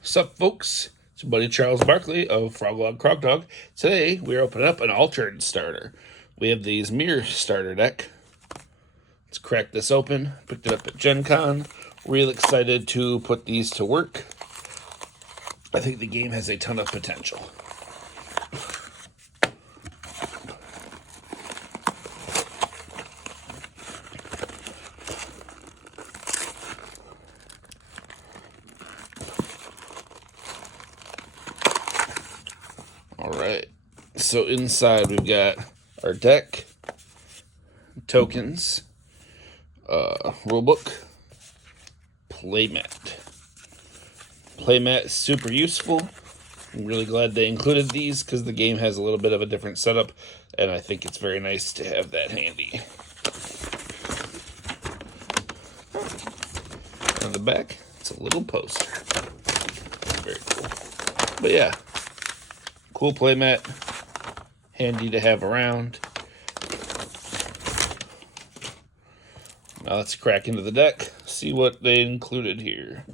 Sup, folks? It's your buddy Charles Barkley of FrogLogCrogDog. Today, we're opening up an altered starter. We have the Yzmir starter deck. Let's crack this open. Picked it up at Gencon. Real excited to put these to work. I think the game has a ton of potential. Alright, so inside we've got our deck, tokens, rulebook, playmat. Playmat is super useful. I'm really glad they included these because the game has a little bit of a different setup, and I think it's very nice to have that handy. On the back, it's a little poster. Very cool. But yeah, cool playmat, handy to have around. Now let's crack into the deck, see what they included here.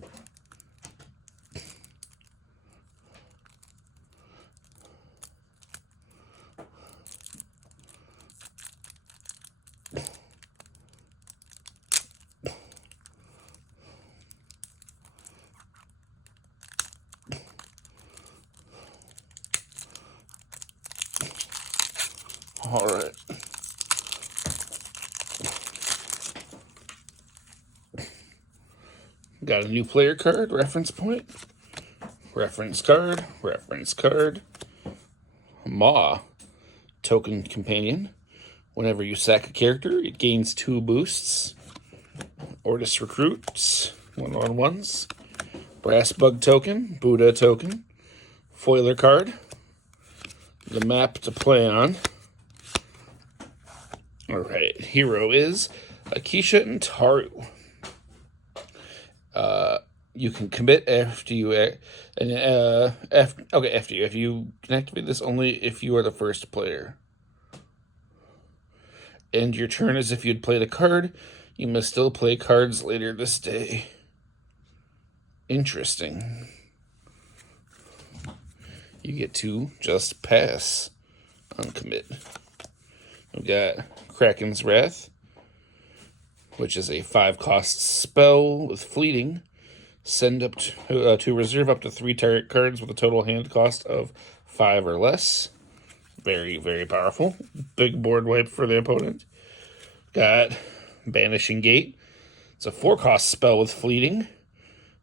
All right. Got a new player card, reference point, reference card, Maw, token companion. Whenever you sack a character, it gains 2 boosts. Ortis recruits, 1/1s. Brass bug token, Buddha token, foiler card, the map to play on. Alright, hero is Akisha and Taru. You can commit after you if you can activate this only if you are the first player. End your turn as if you'd played a card. You must still play cards later this day. Interesting. You get to just pass on commit. We've got Kraken's Wrath, which is a 5-cost spell with fleeting. Send up to reserve up to 3 target cards with a total hand cost of 5 or less. Very, very powerful. Big board wipe for the opponent. Got Banishing Gate. It's a 4-cost spell with fleeting.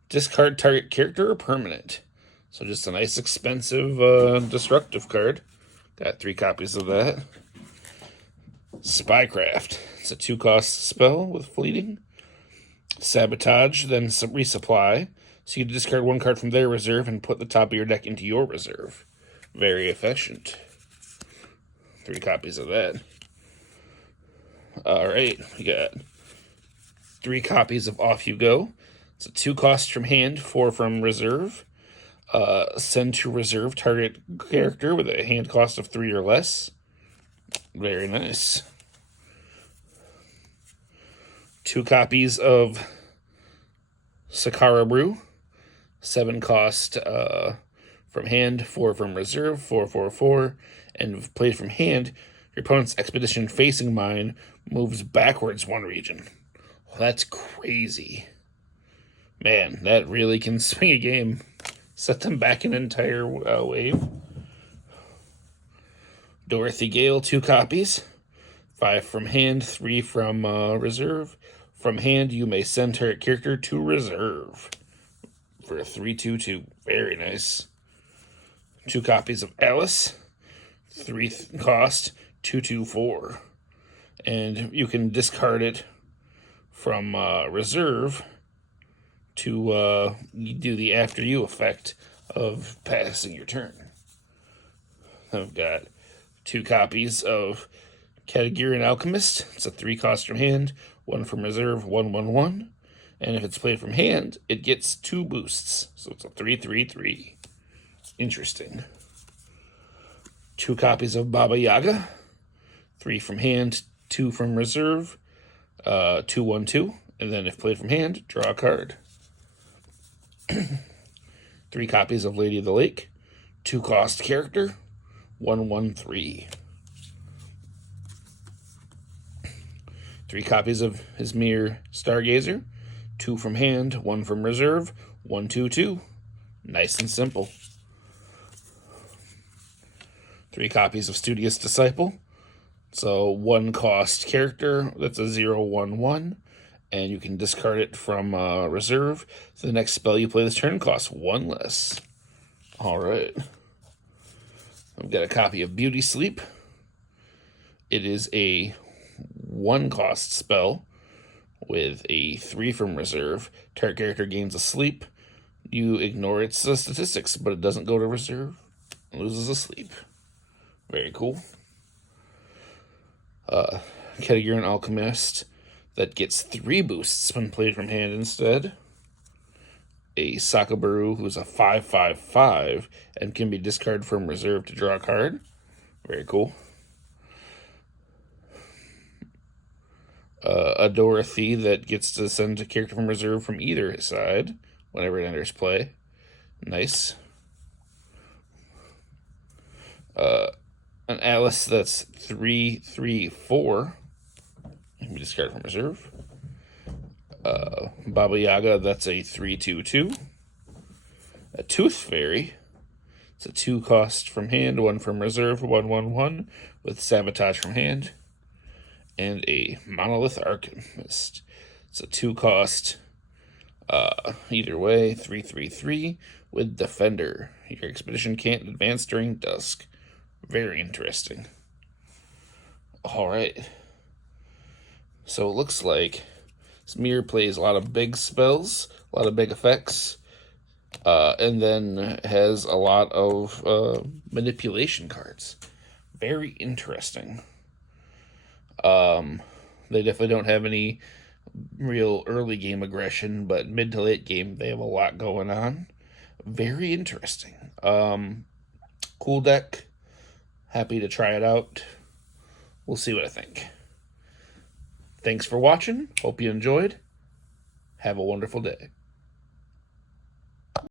Discard target character or permanent. So just a nice expensive destructive card. Got 3 copies of that. Spycraft. It's a 2-cost spell with fleeting. Sabotage, then resupply. So you can discard 1 card from their reserve and put the top of your deck into your reserve. Very efficient. 3 copies of that. Alright, we got 3 copies of Off You Go. It's a 2-cost from hand, 4 from reserve. Send to reserve target character with a hand cost of 3 or less. Very nice. 2 copies of Sakara Brew. 7 cost from hand, 4 from reserve, 4/4/4. And if played from hand, your opponent's expedition facing mine moves backwards 1 region. Well, that's crazy. Man, that really can swing a game. Set them back an entire wave. Dorothy Gale, 2 copies. 5 from hand, 3 from reserve. From hand, you may send her character to reserve for a 3/2/2. Very nice. 2 copies of Alice. 3 cost, 2/2/4. And you can discard it from reserve to do the after you effect of passing your turn. I've got 2 copies of Katagirian Alchemist. It's a 3-cost from hand, 1 from reserve, 1/1/1. And if it's played from hand, it gets 2 boosts. So it's a 3/3/3. Interesting. 2 copies of Baba Yaga. 3 from hand, 2 from reserve, 2/1/2. And then if played from hand, draw a card. 3 copies of Lady of the Lake, 2-cost character, 1/1/3. 3 copies of Yzmir Stargazer, 2 from hand, 1 from reserve, 1/2/2. Nice and simple. 3 copies of Studious Disciple. So 1-cost character, that's a 0/1/1, and you can discard it from reserve. So the next spell you play this turn costs 1 less. All right. I've got a copy of Beauty Sleep. It is a 1-cost spell with a 3 from reserve. Target character gains a sleep. You ignore its statistics, but it doesn't go to reserve. It loses a sleep. Very cool. Category Alchemist that gets 3 boosts when played from hand instead. A Sakabaru who's a 5/5/5 and can be discarded from reserve to draw a card. Very cool. A Dorothy that gets to send a character from reserve from either side whenever it enters play. Nice. An Alice that's 3/3/4. Can be discarded from reserve. Baba Yaga that's a 3/2/2. A Tooth Fairy. It's a 2-cost from hand, 1 from reserve, 1/1/1 with Sabotage from hand. And a Monolith Archivist. It's a 2-cost, either way, 3/3/3 with Defender. Your expedition can't advance during dusk. Very interesting. All right. So it looks like Yzmir plays a lot of big spells, a lot of big effects, and then has a lot of manipulation cards. Very interesting. They definitely don't have any real early game aggression, but mid to late game, they have a lot going on. Very interesting. Cool deck. Happy to try it out. We'll see what I think. Thanks for watching. Hope you enjoyed. Have a wonderful day.